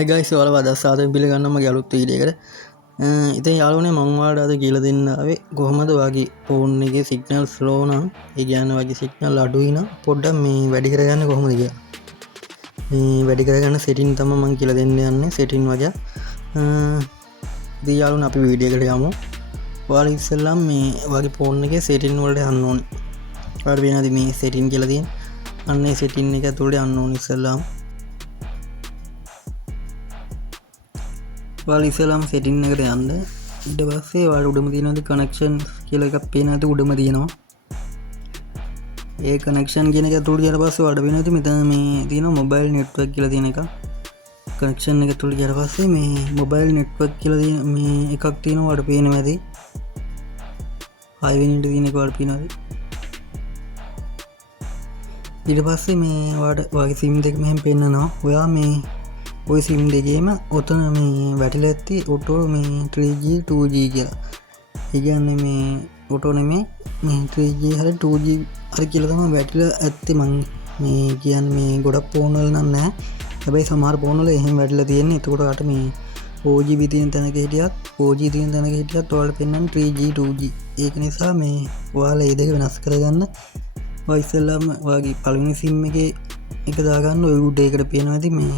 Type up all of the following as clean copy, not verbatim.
හයි guys ඔයාලව අද සාදරයෙන් පිළිගන්නවා මගේ අලුත් වීඩියෝ එකට. ඉතින් යාළුවනේ මම ඔයාලට අද කියලා දෙන්න ආවේ කොහොමද ඔයාගේ ෆෝන් එකේ සිග්නල් ස්ලෝ නම් ඒ කියන්නේ ඔයාගේ සිග්නල් අඩුයි නම් පොඩ්ඩක් මේ වැඩි කරගන්න කොහොමද කියලා. මේ වැඩි කරගන්න සෙටින් තමයි මම කියලා දෙන්න යන්නේ සෙටින් වගේ. ඉතින් යාළුවනේ අපි වීඩියෝ එකට යමු. ඔයාලා ඉස්සෙල්ලාම මේ ඔයාගේ ෆෝන් එකේ සෙටින් වලට යන්න ඕනේ. ඔයාලා වෙනදී මේ සෙටින් කියලා තියෙන. අන්න ඒ සෙටින් එක ඇතුළට යන්න ඕනේ ඉස්සෙල්ලාම. ඔයාලා ඉස්සෙල්ලාම සෙටින් එකට යන්න. ඊට පස්සේ ඔයාලා උඩම තියෙනවා කනෙක්ෂන් කියලා එකක් පේනවා උඩම තියෙනවා. ඒ කනෙක්ෂන් කියන එක ඇතුළට ගියාට පස්සේ ඔයාලට වෙනවා මෙතන මේ තියෙනවා මොබයිල් නෙට්වර්ක් කියලා තියෙන එක. කනෙක්ෂන් එක ඇතුළට ගියාට පස්සේ මේ මොබයිල් නෙට්වර්ක් කියලා තියෙන මේ එකක් තියෙනවා ඔයාලට පේනවා ඇති. 6 වෙනිට තියෙන එක ඔයාලට පේනවා. ඊට පස්සේ මේ ඔයාලට ඔයාගේ සිම් දෙක මෙහෙම පෙන්නනවා. ඔයා මේ ඔය සිම් දෙකේම ඔතන මේ වැටිලා ඇති ඔටෝ මේ 3G 2G කියලා. ඒ කියන්නේ මේ ඔටෝ නෙමෙයි මේ 3G හරි 2G හරි කියලා තමයි වැටිලා ඇත්තේ. මං මේ කියන්නේ මේ ගොඩක් ෆෝන් වල නම් නැහැ. හැබැයි සමහර ෆෝන් වල එහෙම වැටිලා තියෙන්නේ. එතකොට අට මේ 4GB තියෙන තැනක හිටියත් 4G තියෙන තැනක හිටියත් ඔයාලට පෙන්නන්නේ 3G 2G. ඒක නිසා මේ ඔයාලා මේ දෙක වෙනස් කරගන්න. ඔය ඉස්සෙල්ලාම ඔයාගේ පළවෙනි සිම් එකේ එක දාගන්න ඔය උඩ එකට පේනවා ඇති මේ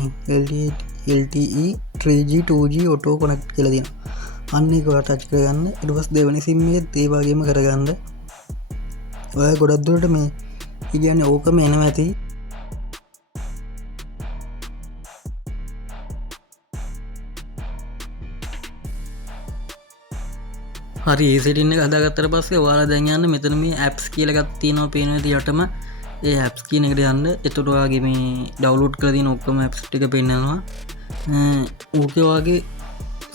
LTE 3G 2G auto connect කියලා තියෙනවා. අන්න ඒක ඔයා ටච් කරගන්න. ඊට පස්සේ දෙවෙනි සිම් එකෙත් ඒ වගේම කරගන්න. ඔයා ගොඩක් දුරට මේ කියන්නේ ඕකම එනවා ඇති. හරි ඒ සෙටින් එක හදාගත්තට පස්සේ ඔයාලා දැන් යන්න මෙතන මේ apps කියලා එකක් තියෙනවා පේනවා ඇති යටම. ඒ apps කියන එකට යන්න. එතකොට ඔයාගේ මේ ඩවුන්ලෝඩ් කරලා තියෙන ඔක්කොම apps ටික පෙන්නනවා. ඕකේ ඔයාගේ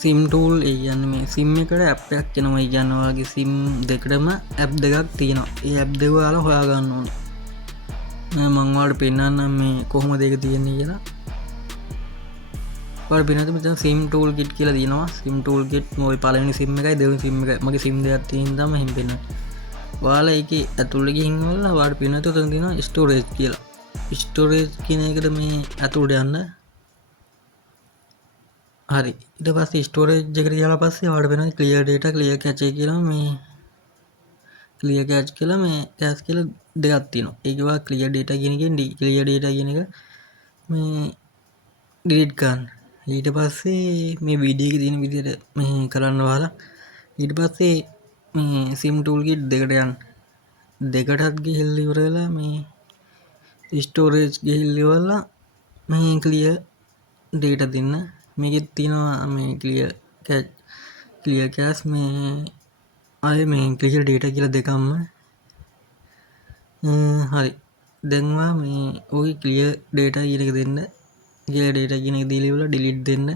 sim tool ඒ කියන්නේ මේ sim එකට app එකක් එනවා. ඒ කියන්නේ ඔයාගේ sim දෙකටම app දෙකක් තියෙනවා. ඒ app දෙක ඔයාලා හොයාගන්න ඕනේ. මම ඔයාලට පෙන්නන්නම් මේ කොහොමද ඒක තියෙන්නේ කියලා. ඔයාලා පෙන්නද්දි මෙතන sim tool kit කියලා තියෙනවා. sim tool kit ඔය පළවෙනි sim එකයි දෙවෙනි sim එකයි මගේ sim දෙකක් තියෙන නිසා මම එහෙම පෙන්නන්නේ. ඔයාලා ඒකේ ඇතුළට ගිහින් වල ඔයාලට පේනවා උතන තියෙනවා ස්ටෝරේජ් කියලා. ස්ටෝරේජ් කියන එකට මේ ඇතුළට යන්න. හරි. ඊට පස්සේ ස්ටෝරේජ් එකට ගියාලා පස්සේ ඔයාලට වෙනවා ක්ලියර් ඩේටා ක්ලියර් කැච් කියලා මේ ක්ලියර් කැච් කියලා මේ කැච් කියලා දෙකක් තියෙනවා. ඒක ඔයා ක්ලියර් ඩේටා කියන එකෙන් ක්ලියර් ඩේටා කියන එක මේ ඩිලීට් කරන්න. ඊට පස්සේ මේ වීඩියෝ එකේ තියෙන විදිහට මේ කරන්න ඔයාලා. ඊට පස්සේ මේ sim tool kit දෙකට යන්න. දෙකටත් ගිහිල්ලා ඉවර වෙලා මේ ස්ටෝරේජ් ගිහිල්ලා ඉවරලා මේ ක්ලියර් ඩේටා දෙන්න. මේකෙත් තියෙනවා මේ ක්ලියර් කැච් මේ ආයේ මේ ක්ලියර් ඩේටා කියලා දෙකක්ම. හරි. දැන්වා මේ ඔය ක්ලියර් ඩේටා කියන එක දෙන්න. ක්ලියර් ඩේටා කියන එක දීලා ඉවරලා ඩිලීට් දෙන්න.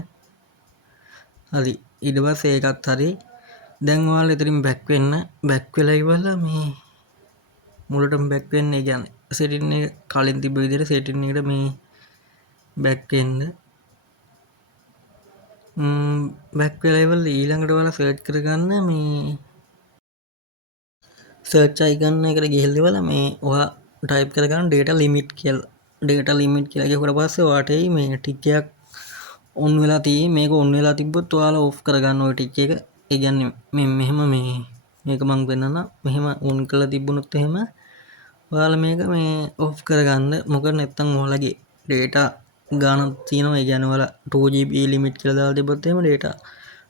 හරි. ඊට පස්සේ ඒකත් හරි. දැන් ඔයාලා එතනින් බැක් වෙන්න. බැක් වෙලා ඉවරලා මේ මුලටම බැක් වෙන්න. ඒ කියන්නේ සෙටින් එක කලින් තිබ්බ විදිහට සෙටින් එකට මේ බැක් වෙන්න. බැක් වෙලා ඉවරලා ඊළඟට ඔයාලා සර්ච් කරගන්න මේ සර්ච් අයිකන් එකට ගිහිල්ලා ඉවරලා මේ ඔයා ටයිප් කරගන්න data limit කියලා. data limit කියලා ගිහුවට පස්සේ ඔයාට එයි මේ ටික් එකක් ඔන් වෙලා තියෙයි. මේක ඔන් වෙලා තිබ්බොත් ඔයාලා ඔෆ් කරගන්න ওই ටික් එක. ඒ කියන්නේ මෙහෙම මේක මං වෙනනම් මෙහෙම ඔන් කරලා තිබුණොත් එහෙම ඔයාලා මේක මේ ඔෆ් කරගන්න. මොකද නැත්තම් ඔයාලගේ data ගානක් තියෙනවා. ඒ කියන්නේ ඔයාලා 2GB limit කියලා දාලා තිබ්බොත් එහෙම data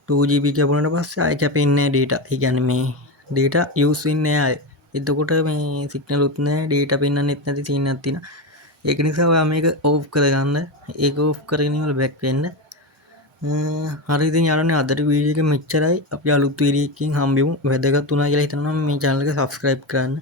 2GB කැපුණාට පස්සේ ආයෙ කැපෙන්නේ නැහැ data. ඒ කියන්නේ මේ data use වෙන්නේ නැහැ ආයෙ. එතකොට මේ signal උත් නැහැ data පෙන්නන්නෙත් නැති සීන් එකක් තියෙනවා. ඒක නිසා ඔයා මේක ඔෆ් කරගන්න. ඒක ඔෆ් කරගෙන ඉවර බැක් වෙන්න. හරි ඉතින් යාළුවනේ අදට වීඩියෝ එක මෙච්චරයි. අපි අලුත් වීඩියෝ එකකින් හම්බෙමු. වැදගත් වුණා කියලා හිතනවා නම් මේ channel එක subscribe කරන්න.